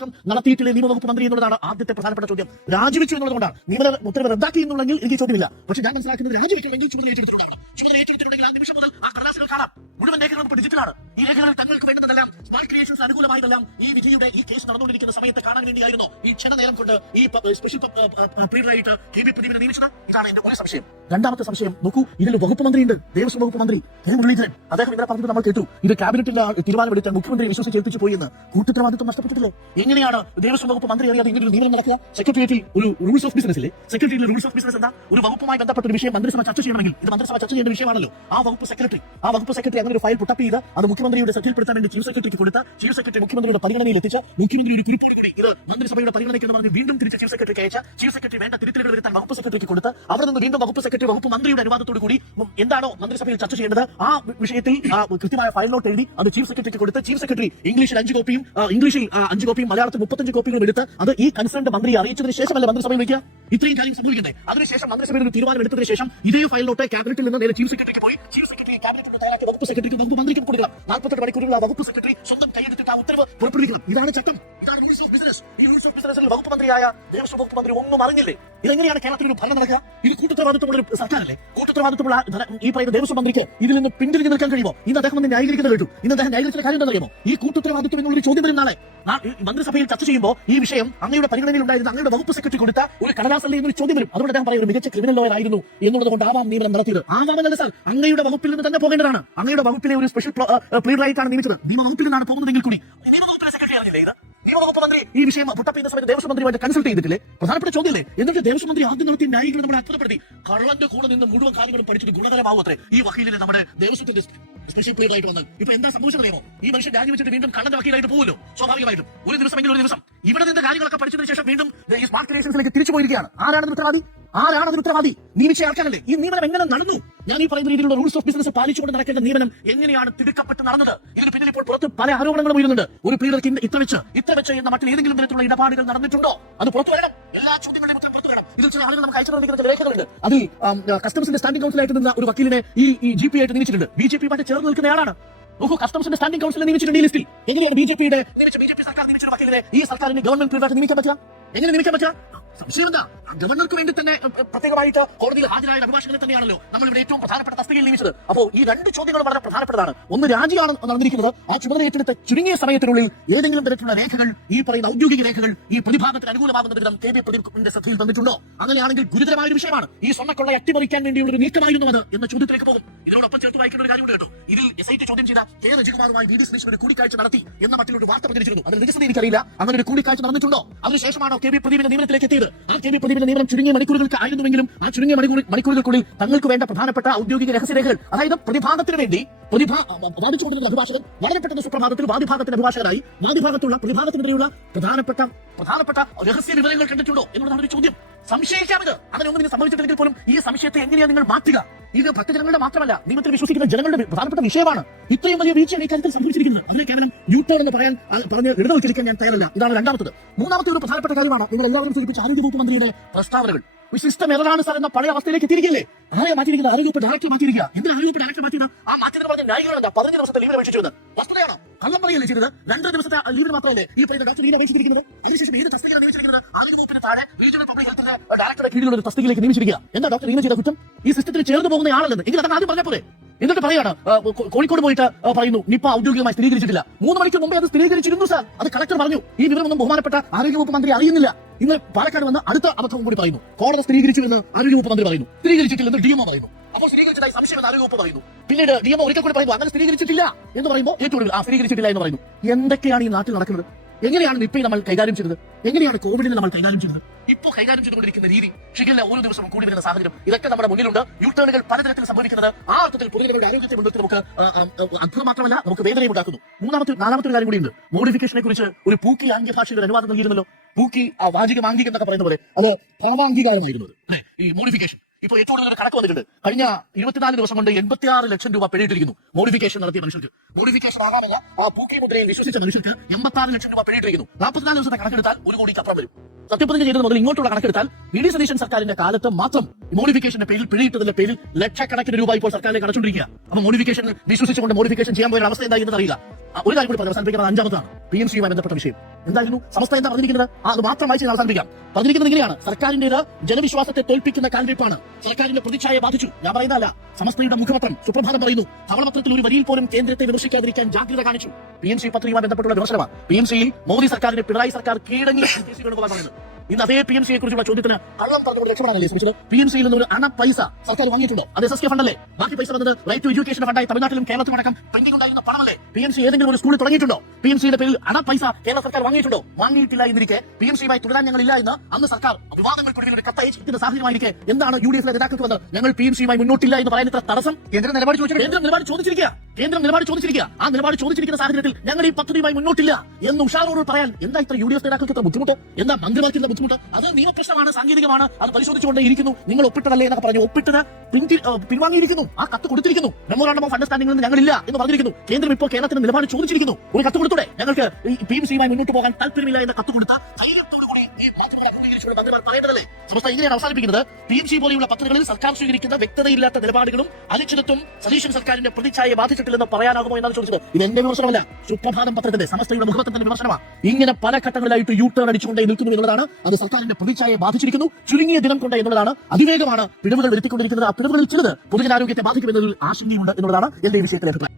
നടത്തിയിട്ടില്ലേ നിയമവകുപ്പ് മന്ത്രി എന്നുള്ളതാണ് ആദ്യത്തെ പ്രധാനപ്പെട്ട ചോദ്യം. രാജിവെച്ചു എന്നുള്ളതുകൊണ്ടാണ് നിയമന ഉത്തരവ് റദ്ദാക്കി എന്നുണ്ടെങ്കിൽ എനിക്ക് ചോദ്യമില്ല. പക്ഷേ ഞാൻ മനസ്സിലാക്കുന്നത് രാജിവെക്കണമെങ്കിൽ ചുമതല ഏറ്റെടുത്തിട്ടുണ്ടാണ്. ചുമതല ഏറ്റെടുത്തിട്ടുണ്ടെങ്കിൽ ആ നിമിഷം മുതൽ ആ കടലാസുകൾ കാണാം. മുഴുവൻ രേഖകളും ഇപ്പോൾ ഡിജിറ്റലാണ്. ഈ രേഖകളിൽ തങ്ങൾക്ക് വേണ്ടതെല്ലാം സ്മാർട്ട് ക്രിയേഷൻസ് അനുകൂലമായതെല്ലാം ഈ വിധിയുടെ ഈ കേസ് നടന്നുകൊണ്ടിരിക്കുന്ന സമയത്ത് കാണാൻ വേണ്ടിയായിരുന്നു ഈ ക്ഷണനേരം കൊണ്ട് ഈ സ്പെഷ്യൽ പ്രീഡറായിട്ട് കെ ബി പ്രദീപിനെ നിയമിച്ചത്. ഇതാണ് എന്റെ ഒരു സംശയം. രണ്ടാമത്തെ സംശയം നോക്കൂ, ഇതിൽ വകുപ്പ് മന്ത്രിയുണ്ട്, ദേവസ്വം വകുപ്പ് മന്ത്രി കെ മുരളീധരൻ. അദ്ദേഹം ഇന്നലെ പറഞ്ഞത് നമ്മൾ കേട്ടു. ഇത് ക്യാബിനറ്റിൽ തീരുമാനമെടുത്ത് മുഖ്യമന്ത്രിയെ വിശ്വസിച്ച് ഏൽപ്പിച്ചു പോയി എന്ന്. കൂട്ടുത്തരവാദിത്വം നഷ്ടപ്പെട്ടിട്ടില്ലേ? എങ്ങനെയാണ് ദേവസ്വം വകുപ്പ് മന്ത്രി അറിയാതെ ഇങ്ങനെ ഒരു നിയമനം നടക്കുക? സെക്രട്ടേറിയറ്റിൽ ഒരു റൂൾസ് ഓഫ് ബിസിനസ്സിലെ സെക്രട്ടറിയിലെ റൂൾസ് ഓഫ് ബിസിനസ് എന്താ? ഒരു വകുപ്പുമായി ബന്ധപ്പെട്ട ഒരു വിഷയം മന്ത്രിസഭ ചർച്ച ചെയ്യണമെങ്കിൽ ഇത് മന്ത്രിസഭ ചർച്ച ചെയ്യേണ്ട വിഷയമാണല്ലോ. ആ വകുപ്പ് സെക്രട്ടറി അങ്ങനെ ഒരു ഫയൽ പുട്ടപ്പ് ചെയ്ത് അത് മുഖ്യമന്ത്രിയുടെ ശ്രദ്ധയിൽപ്പെടുത്താൻ വേണ്ടി ചീഫ് സെക്രട്ടറിക്ക് കൊടുത്ത ചീഫ് സെക്രട്ടറി മുഖ്യമന്ത്രിയുടെ പരിഗണനയിൽ എത്തിച്ച് മുഖ്യമന്ത്രിയുടെ കുറിപ്പോടുകൂടി ഇത് മന്ത്രിസഭയുടെ പരിഗണനയ്ക്ക് പറഞ്ഞ് വീണ്ടും തിരിച്ച് ചീഫ് സെക്രട്ടറിക്ക് അയച്ച ചീഫ് സെക്രട്ടറി വേണ്ട തിരുത്തലുകൾ വരുത്താൻ വകുപ്പ് സെക്രട്ടറിക്ക് കൊടുത്ത് അവിടെ നിന്ന് വീണ്ടും വകുപ്പ് സെക്രട്ടറി വകുപ്പ് മന്ത്രിയുടെ അനുവാദത്തോടു കൂടി എന്താണോ മന്ത്രിസഭയിൽ ചർച്ച ചെയ്യേണ്ടത് ആ വിഷയത്തിൽ കൃത്യമായ ഫയൽ നോട്ട് എഴുതി അത് ചീഫ് സെക്രട്ടറിക്ക് കൊടുത്ത് ചീഫ് സെക്രട്ടറി ഇംഗ്ലീഷിൽ 5 കോപ്പിയും മലയാളത്തിൽ 35 കോപ്പികളും എടുത്ത് അത് ഈ കൺസേൺഡ് മന്ത്രിയെ അറിയിച്ചതിന് ശേഷമല്ലേ മന്ത്രിസഭയിൽ വയ്ക്കുക? ഇത്രയും കാര്യം സംഭവിക്കണ്ടേ? അതിനുശേഷം മന്ത്രിസഭയിൽ ഒരു തീരുമാനം എടുത്തതിന് ശേഷം ഇതേ ഫയൽ നോട്ട് ക്യാബിനറ്റിൽ നിന്ന് നേരെ ചീഫ് സെക്രട്ടറിക്ക് പോയി ചീഫ് സെക്രട്ടറി ക്യാബിനറ്റിൽ തയ്യാറാക്കിയ വകുപ്പ് സെക്രട്ടറിക്ക് വകുപ്പ് മന്ത്രിക്ക് കൊടുക്കണം. 48 മണിക്കൂറിൽ ആ വകുപ്പ് സെക്രട്ടറി സ്വന്തം കൈയെടുത്തിട്ട് ആ ഉത്തരവ് പുറപ്പെടുവിക്കണം. ഇതാണ് ചട്ടം, ഇതാണ് റൂൾസ് ഓഫ് ബിസിനസ്. ഈ റൂൾസ് ഓഫ് ബിസിനസിൽ വകുപ്പ് മന്ത്രിയായ ദേവസ്വം വകുപ്പ് മന്ത്രി ഒന്നും അറിഞ്ഞില്ലേ? ഇതെങ്ങനെയാണ് കേരളത്തിൽ ഒരു ഭരണം നടക്കുക? ഇത് കൂട്ടുത്തരവാദിത്വമുള്ള ഒരു സർക്കാരല്ലേ? കൂട്ടുത്തരവാദിത്വമുള്ള ഈ പറയുന്ന ദേവസ്വം മന്ത്രിക്ക് ഇതിൽ നിന്ന് പിന്തിരിഞ്ഞു നിൽക്കാൻ കഴിയുമോ? ഇന്ന് അദ്ദേഹം ഒന്ന് ന്യായീകരിക്കുന്നത് കേട്ടു. ഇന്ന് അദ്ദേഹം ന്യായീകരിച്ച കാര്യം എന്താ അറിയുമോ? ഈ കൂട്ടുത്തരവാദിത്വം എന്നുള്ളൊരു ചോദ്യം വരും നാളെ മന്ത്രിസഭയിൽ ചർച്ച ചെയ്യുമ്പോൾ ഈ വിഷയം അങ്ങയുടെ പരിഗണനയിൽ ഉണ്ടായിരുന്ന അങ്ങയുടെ വകുപ്പ് സെക്രട്ടറി കൊടുത്ത ഒരു കടലാസല്ലേ എന്നൊരു ചോദ്യം വരും. അതുകൊണ്ട് അദ്ദേഹം പറയും ഒരു മികച്ച ക്രിമിനൽ ലോയർ ആയിരുന്നു എന്നുള്ളത് കൊണ്ടാവാം നിയമനം നടത്തിയത്. ആവാമല്ല സാർ, അങ്ങയുടെ വകുപ്പിൽ നിന്ന് തന്നെ പോകേണ്ടതാണ്. അങ്ങയുടെ വകുപ്പിലെ ഒരു സ്പെഷ്യൽ പ്ലീഡറായിട്ടാണ് നിയമിച്ചത്. നിയമവകുപ്പിൽ നിന്നാണ് പോകുന്നതെങ്കിൽ കൂടി നിയമവകുപ്പിലെ സെക്രട്ടറി അറിഞ്ഞില്ലേ ഇത്? നിയമവകുപ്പ് മന്ത്രി ഈ വിഷയം പുട്ടപ്പ് ചെയ്യുന്ന സമയത്ത് ദേവസ്വം മന്ത്രിയുമായിട്ട് കൺസൾട്ട് ചെയ്തിട്ടില്ലേ? പ്രധാനപ്പെട്ട ചോദ്യമല്ലേ? എന്നിട്ട് ദേവസ്വം മന്ത്രി ആദ്യം നടത്തിയ ന്യായീകരണം നമ്മളെ അത്ഭുതപ്പെടുത്തി. കള്ളന്റെ കൂടെ നിന്ന് മുഴുവൻ കാര്യങ്ങളും പഠിച്ചിട്ട് ഗുണകരമാവും അത്രേ ഈ വക്കീലിന് നമ്മുടെ ദേവസ്വത്തിന്റെ സ്പെഷ്യൽ പ്ലീഡറായിട്ട് വന്നത്. ഇപ്പൊ എന്താ സംഭവിച്ചറിയാമോ? ഈ മനുഷ്യൻ രാജിവെച്ചിട്ട് വീണ്ടും കള്ളന്റെ വക്കീലായിട്ട് പോകുമല്ലോ സ്വാഭാവികമായിട്ടും. ഒരു ദിവസം ഇവിടെ നിന്ന് കാര്യങ്ങളൊക്കെ പഠിച്ചതിന് ശേഷം വീണ്ടും ഈ സ്മാർട്ട് ക്രിയേഷൻസിലേക്ക് തിരിച്ചു പോയിരിക്കുകയാണ്. ആരാണ് ഉത്തരവാദി? നിയമിച്ച ആൾക്കാരല്ലേ? ഈ നിയമനം എങ്ങനെ നടന്നു? ഞാൻ ഈ പറയുന്ന രീതിയിലുള്ള റൂൾസ് ഓഫ് ബിസിനസ് പാലിച്ചുകൊണ്ട് നടക്കേണ്ട നിയമനം എങ്ങനെയാണ് തിടുക്കപ്പെട്ട് നടന്നത്? ഇതിന് പിന്നിൽ ഇപ്പോൾ പുറത്ത് പല ആരോപണങ്ങളും ഉയരുന്നുണ്ട്. ഒരു പ്ലീഡർക്ക് ഇത്ര വെച്ച് എന്ന മട്ടിൽ ഏതെങ്കിലും തരത്തിലുള്ള ഇടപാടുകൾ നടന്നിട്ടുണ്ടോ? അത് പുറത്തു വരണം. എല്ലാ ചോദ്യങ്ങളുടെയും ഉത്തരം പുറത്തു വരണം. ഇതിൽ ചില ആളുകൾ നമുക്ക് അയച്ചു തന്നിരിക്കുന്ന ചില രേഖകളുണ്ട്. അതിൽ കസ്റ്റംസിന്റെ സ്റ്റാൻഡിംഗ് കൗൺസിലായിട്ട് നിന്ന ഒരു വക്കീലിനെ ഈ GP ആയിട്ട് നിയമിച്ചിട്ടുണ്ട്. BJP ചേർന്ന് നിൽക്കുന്നയാളാണ്. നോക്കൂ, കസ്റ്റംസിന്റെ സ്റ്റാൻഡിംഗ് കൗൺസിലിനെ നിയമിച്ചിട്ടുണ്ട് ഈ ലിസ്റ്റിൽ. എങ്ങനെയാണ് BJP സർക്കാർ നിയമിച്ച വക്കീലിനെ ഈ സർക്കാരിന് ഗവൺമെന്റ് പ്ലീഡറായിട്ട് നിയമിക്കാൻ പറ്റുക? എങ്ങനെ നിയമിക്കാൻ പറ്റുക? സംശയം എന്താ? ഗവർണർക്ക് വേണ്ടി തന്നെ പ്രത്യേകമായിട്ട് കോടതിയിൽ ഹാജരായ അഭിഭാഷകനെ തന്നെയാണല്ലോ നമ്മൾ ഇവിടെ ഏറ്റവും പ്രധാനപ്പെട്ട തസ്തികയിൽ നിയമിച്ചത്. അപ്പോൾ ഈ രണ്ട് ചോദ്യങ്ങൾ വളരെ പ്രധാനപ്പെട്ടതാണ്. ഒന്ന്, രാജിയാണ് നടന്നിരിക്കുന്നത്. ആ ചുമതല ഏറ്റെടുത്ത ചുരുങ്ങിയ സമയത്തിനുള്ളിൽ ഏതെങ്കിലും തരത്തിലുള്ള രേഖകൾ, ഈ പറയുന്ന ഔദ്യോഗിക രേഖകൾ ഈ പ്രതിഭാഗത്തിന് അനുകൂലമാകുന്ന വിധം കെ ബി പ്രദീപിന്റെ ശ്രദ്ധയിൽ തന്നിട്ടുണ്ടോ? അങ്ങനെയാണെങ്കിൽ ഗുരുതരമായ ഒരു വിഷയമാണ്. ഈ സ്വർണ്ണക്കൊള്ള അട്ടിമറിക്കാൻ വേണ്ടിയുള്ള ഒരു നീക്കമായിരുന്നു അത് എന്ന ചോദ്യത്തിലേക്ക് പോകും. ഇതിനോടൊപ്പം ചേർത്ത് വായിക്കേണ്ട ഒരു കാര്യമുണ്ട് കേട്ടോ. ഇതിൽ SIT ചോദ്യം ചെയ്ത കെ രജികുമാറുമായി VD സതീശൻ ഒരു കൂടിക്കാഴ്ച നടത്തി എന്ന മട്ടിലൊരു വാർത്ത പ്രചരിച്ചിരുന്നു. അതിൽ നിജസ്ഥിതി എനിക്കറിയില്ല. അങ്ങനെ ഒരു കൂടിക്കാഴ്ച നടന്നിട്ടുണ്ടോ? അതിനുശേഷമാണോ കെ ബി പ്രദീപിന്റെ നിയമനത്തിലേക്ക് എത്തിയത്? ആ കെ ബി പ്രദീപിന്റെ നിയമനം ചുരുങ്ങിയ മണിക്കൂറുകൾക്ക് ആയിരുന്നുവെങ്കിലും ആ ചുരുങ്ങിയ മണിക്കൂറുകൾക്കുള്ളിൽ തങ്ങൾക്ക് വേണ്ട പ്രധാനപ്പെട്ട ഔദ്യോഗിക രഹസ്യരേഖകൾ, അതായത് പ്രതിഭാഗത്തിന് വേണ്ടി വാദിച്ചുകൊണ്ടിരുന്ന അഭിഭാഷകൻ വളരെ പെട്ടെന്ന് സുപ്രഭാതത്തിൽ വാദിഭാഗത്തിന്റെ അഭിഭാഷകനായി വാദിഭാഗത്തുള്ള പ്രതിഭാഗത്തിനെതിരെയുള്ള പ്രധാനപ്പെട്ട രഹസ്യ വിവരങ്ങൾ കണ്ടിട്ടുണ്ടോ എന്നുള്ളതാണ് ഒരു ചോദ്യം. സംശയിക്കാമത്. അങ്ങനെയൊന്നും ഇനി സംഭവിച്ചിട്ടില്ലെങ്കിൽ പോലും ഈ സംശയത്തെ എങ്ങനെയാണ് നിങ്ങൾ മാറ്റുക? ഇത് ഭക്തജനങ്ങളുടെ മാത്രമല്ല, നിയമത്തിൽ വിശ്വസിക്കുന്ന ജനങ്ങളുടെ പ്രധാനപ്പെട്ട വിഷയമാണ്. ഇത്രയും വലിയ വീഴ്ചയാണ് ഈ കാര്യത്തിൽ സംഭവിച്ചിരിക്കുന്നത്. അതിനെ കേവലം യൂട്ടേൺ എന്ന് പറഞ്ഞ് ഇടതുവൽക്കരിക്കാൻ ഞാൻ തയ്യാറല്ല. ഇതാണ് രണ്ടാമത്തത്. മൂന്നാമത്തെ ഒരു പ്രധാനപ്പെട്ട കാര്യമാണ് നിങ്ങൾ എല്ലാവരും സൂചിപ്പിച്ച ആരോഗ്യവകുപ്പ് മന്ത്രിയുടെ പ്രസ്താവനകൾ. സിസ്റ്റം എററാണ് സാർ എന്ന പഴയ അവസ്ഥയിലേക്ക് എത്തിയിരിക്കില്ലേ? ആരെയാ മാറ്റിയിരിക്കുന്നത്? ആരോഗ്യവകുപ്പ് ഡയറക്ടർ മാറ്റിയിരിക്കുക. എന്തിനാ ആരോഗ്യവകുപ്പ് ഡയറക്ടർ മാറ്റിയത്? ആ മാറ്റിയതിന് പറഞ്ഞ ന്യായീകരണം എന്താ? 15 ദിവസത്തെ ലീവിൽ അപേക്ഷിച്ചത് വസ്തുതയാണോ? കള്ളം പറയല്ലേ ചെയ്തത്? 2 ദിവസത്തെ ലീവിന് മാത്രമല്ലേ ഈ പറയുന്ന ഡോക്ടർ ലീവ് അപേക്ഷിച്ചിരിക്കുന്നത്? അതിനുശേഷം ഏത് തസ്തികയാണ് നിയമിച്ചിരിക്കുന്നത്? ആരോഗ്യവകുപ്പിന് താഴെ റീജിയണൽ പബ്ലിക് ഹെൽത്തിന്റെ ഡയറക്ടറുടെ കീഴിലുള്ള ഒരു തസ്തികയിലേക്ക് നിയമിച്ചിരിക്കുക. എന്താ ഡോക്ടർ ലീവ് ചെയ്ത കുറ്റം? ഈ സിസ്റ്റത്തിൽ ചേർന്ന് പോകുന്ന ആളല്ലെന്ന് എങ്കിൽ അതാണ് ആദ്യം പറഞ്ഞ പോലെ. എന്നിട്ട് പറയാണ് കോഴിക്കോട് പോയിട്ട് പറയുന്നു നിപ്പ ഔദ്യോഗികമായി സ്ഥിരീകരിച്ചിട്ടില്ല. 3 മണിക്ക് മുമ്പേ അത് സ്ഥിരീകരിച്ചിരുന്നു സാർ. അത് കളക്ടർ പറഞ്ഞു. ഈ വിവരമൊന്നും ബഹുമാനപ്പെട്ട ആരോഗ്യവകുപ്പ് മന്ത്രി അറിയുന്നില്ല. ഇന്ന് പാലക്കാട് വന്ന് അടുത്ത അബദ്ധവും കൂടി പറയുന്നു. കോടതി സ്ഥിരീകരിച്ചു എന്ന് ആരോഗ്യവകുപ്പ് മന്ത്രി പറയുന്നു. സ്ഥിരീകരിച്ചിട്ടില്ലെന്ന് DMO പറയുന്നു. അപ്പോൾ സ്ഥിരീകരിച്ചതായി സംശയം ആരോഗ്യവകുപ്പ് പറയുന്നു. പിന്നീട് DMO ഒരിക്കൽ കൂടി പറയുന്നു അങ്ങനെ സ്ഥിരീകരിച്ചിട്ടില്ല എന്ന് പറയുമ്പോൾ ഏറ്റവും സ്ഥിരീകരിച്ചിട്ടില്ല എന്ന് പറയുന്നു. എന്തൊക്കെയാണ് ഈ നാട്ടിൽ നടക്കുന്നത്? എങ്ങനെയാണ് നിപ്പയെ നമ്മൾ കൈകാര്യം ചെയ്തത്? എങ്ങനെയാണ് കോവിഡിനെ നമ്മൾ കൈകാര്യം ചെയ്തത്? ഇപ്പോൾ കൈകാര്യം ചെയ്തുകൊണ്ടിരിക്കുന്ന രീതി, ഷിഗല്ല ഓരോ ദിവസവും കൂടി വരുന്ന സാഹചര്യം, ഇതൊക്കെ നമ്മുടെ മുന്നിലുണ്ട്. യൂട്ടേണുകൾ പലതരത്തിൽ സംഭവിക്കുന്നത് ആ അർത്ഥത്തിൽ പൊതുജനങ്ങളുടെ ആരോഗ്യത്തെ മുൻനിർത്തി നമുക്ക് അത്ഭുതം മാത്രമല്ല നമുക്ക് വേദനയും ഉണ്ടാക്കുന്നു. നാലാമത്തെ കാര്യം കൂടിയുണ്ട്. മോഡിഫിക്കേഷനെ കുറിച്ച് ഒരു പൂക്കി ആംഗ്യഭാഷയിൽ അനുവാദം നൽകിയിരുന്നല്ലോ. പൂക്കി വാചികമാംഗികം എന്നൊക്കെ പറയുന്ന പോലെ അത് ഭാവാംഗീകാരമായിരുന്നു. ഈ മോഡിഫിക്കേഷൻ ഇപ്പോൾ ഏറ്റവും കൂടുതൽ കണക്ക് വന്നിട്ടുണ്ട്. കഴിഞ്ഞ 24 ദിവസം കൊണ്ട് 86 ലക്ഷം രൂപ പിഴയിട്ടിരിക്കുന്നു മോഡിഫിക്കേഷൻ നടത്തിയ മനുഷ്യർക്ക്. മോഡിഫിക്കേഷൻ ആകാമല്ല ആ പൂക്കി മുദ്രയിൽ വിശ്വസിച്ച മനുഷ്യർക്ക് 86 ലക്ഷം രൂപ പിഴയിട്ടിരിക്കുന്നു. 44 ദിവസത്തെ കണക്കെടുത്താൽ 1 കോടിക്ക് അപ്പുറം വരും. സത്യപ്രതിജ്ഞ ചെയ്തത് മുതൽ ഇങ്ങോട്ടുള്ള കണക്കെടുത്താൽ VD സതീശൻ സർക്കാരിന്റെ കാലത്ത് മാത്രം മോഡിഫിക്കേഷന്റെ പേരിൽ പിഴയിട്ടതിന്റെ പേരിൽ ലക്ഷക്കണക്കിന് രൂപ ഇപ്പോൾ സർക്കാരിലേക്ക് അടച്ചുകൊണ്ടിരിക്കുക. അപ്പൊ മോഡിഫിക്കേഷൻ വിശ്വസിച്ചുകൊണ്ട് മോഡിഫിക്കേഷൻ ചെയ്യാൻ പോയ അവസ്ഥ എന്തായി എന്നറിയില്ല. ഒരു കാര്യം കൂടി അവസാനിപ്പിക്കുന്നത് അഞ്ചാമതാണ് PMC-യുമായി ബന്ധപ്പെട്ട വിഷയം. എന്തായിരുന്നു സമസ്ത എന്താ പറഞ്ഞിരിക്കുന്നത്? അത് മാത്രം വായിച്ച് അവസാനിപ്പിക്കാം. പറഞ്ഞിരിക്കുന്നത് ഇങ്ങനെയാണ്: സർക്കാരിന്റേത് ജനവിശ്വാസത്തെ തോൽപ്പിക്കുന്ന കാൽവെപ്പാണ്, സർക്കാരിന്റെ പ്രതിച്ഛായ ബാധിച്ചു. ഞാൻ പറയുന്നതല്ല, സമസ്തയുടെ മുഖപത്രം സുപ്രഭാതം പറയുന്നു. ധവളപത്രത്തിൽ ഒരു വരിയിൽ പോലും കേന്ദ്രത്തെ വിമർശിക്കാതിരിക്കാൻ ജാഗ്രത കാണിച്ചു. PMC പത്രികയുമായി ബന്ധപ്പെട്ടുള്ള വിമർശനമാണ്. PMC-യിൽ മോദി സർക്കാരിന്റെ പിണറായി സർക്കാർ കീഴടങ്ങി പറയുന്നത്. ഇന്ന് അതേ PMC-യെ കുറിച്ചുള്ള ചോദ്യത്തിന് കള്ളം പറഞ്ഞുകൊണ്ട് രക്ഷപ്പെടാനല്ലേ ശ്രമിച്ചത്? PMC-യിൽ നിന്ന് ഒരു അണ പൈസ സർക്കാർ വാങ്ങിയിട്ടുണ്ടോ? അത് SSK ഫണ്ടല്ലേ? ബാക്കി പൈസ വന്നത് റൈറ്റ് ടു എഡ്യൂക്കേഷൻ ഫണ്ടായി തമിഴ്നാട്ടിലും കേരളത്തിലും അടക്കം പെൻഡിംഗ് ഉണ്ടായിരുന്ന പണമല്ലേ? PMC ഏതെങ്കിലും ഒരു സ്കൂളിൽ തുടങ്ങിയിട്ടുണ്ടോ? PMC-യുടെ പേരിൽ അണ പൈസ കേരള സർക്കാർ വാങ്ങിയിട്ടുണ്ടോ? വാങ്ങിയിട്ടില്ല എന്നിരിക്കെ PMC-യുമായി തുടരാൻ ഞങ്ങളില്ല എന്ന് അന്ന് സർക്കാർ വിവാദങ്ങൾക്കൊടുവിൽ ഒരു കത്തയച്ചിരിക്കുന്ന സാഹചര്യമായിരിക്കെ എന്താണ് UDF-ലെ നേതാക്കൾക്ക് വന്നത് ഞങ്ങൾ PMC-യുമായി മുന്നോട്ടില്ല എന്ന് പറയാൻ ഇത്ര തടസ്സം? കേന്ദ്രം നിലപാട് ചോദിച്ചിരിക്കുക. ആ നിലപാട് ചോദിച്ചിരിക്കുന്ന സാഹചര്യത്തിൽ ഞങ്ങൾ ഈ പദ്ധതിയുമായി മുന്നോട്ടില്ല എന്ന് ഉഷാറോട് പറയാൻ എന്താ ഇത്ര UDF നേതാക്കൾക്ക് ഇത്ര ബുദ്ധിമുട്ട്? എന്താ മന്ത്രിമാർക്ക് ഇത്ര ബുദ്ധിമുട്ട്? അത് നിയമപ്രശ്നമാണ്, സാങ്കേതികമാണ്, അത് പരിശോധിച്ചുകൊണ്ട് ഇരിക്കുന്നു. നിങ്ങൾ ഒപ്പിട്ടതല്ലേ എന്നൊക്കെ പറഞ്ഞു ഒപ്പിട്ടത് പിൻവാങ്ങിയിരിക്കുന്നു. ആ കത്ത് കൊടുത്തിരിക്കുന്നു. മെമ്മോറാണ്ടം ഓഫ് അണ്ടർസ്റ്റാൻഡിംഗിൽ നിന്ന് ഞങ്ങളില്ല എന്ന് പറഞ്ഞിരിക്കുന്നു. കേന്ദ്രം ഇപ്പോൾ കേരളത്തിന് നിലപാട് ചോദിച്ചിരിക്കുന്നു. ഒരു കത്ത് കൊടുത്തൂടെ? ഞങ്ങൾക്ക് ഈ PMC-യുമായി മുന്നോട്ട് പോകാൻ താല്പര്യമില്ല എന്ന കത്ത് കൊടുത്ത ധൈര്യത്തോടുകൂടി മന്ത്രിമാർ പറയേണ്ടതല്ലേ? സമസ്ത ഇങ്ങനെയാണ് അവസാനിപ്പിക്കുന്നത്: PMC പോലെയുള്ള പദ്ധതികളിൽ സർക്കാർ സ്വീകരിക്കുന്ന വ്യക്തതയില്ലാത്ത നിലപാടുകളും അനിശ്ചിതത്വം സതീശൻ സർക്കാരിന്റെ പ്രതിച്ഛായ ബാധിച്ചിട്ടില്ലെന്ന് പറയാനാകുമോ എന്നാണ് ചോദിച്ചത്. ഇത് എന്റെ വിമർശനമല്ല, സുപ്രഭാതം പത്രത്തിന്റെ സമസ്തയുടെ മുഖപത്രത്തിന്റെ വിമർശനമാണ്. ഇങ്ങനെ പല ഘട്ടങ്ങളിലായിട്ട് യൂട്ടേൺ അടിച്ചുകൊണ്ടേ നിൽക്കുന്നു എന്നുള്ളതാണ്. അത് സർക്കാരിന്റെ പ്രതിച്ഛായ ബാധിച്ചിരിക്കുന്നു. ചുരുങ്ങിയ ദിനം കൊണ്ട് എന്നുള്ളതാണ്. അതിവേഗമാണ് പിഴവുകൾ വരുത്തിക്കൊണ്ടിരിക്കുന്നത്. ആ പിഴവുകളിൽ ചിലത് പൊതുജനാരോഗ്യത്തെ ബാധിക്കുമെന്നതിൽ ആശങ്കയുണ്ട് എന്നുള്ളതാണ് എന്റെ വിഷയത്തിലെ അഭിപ്രായം.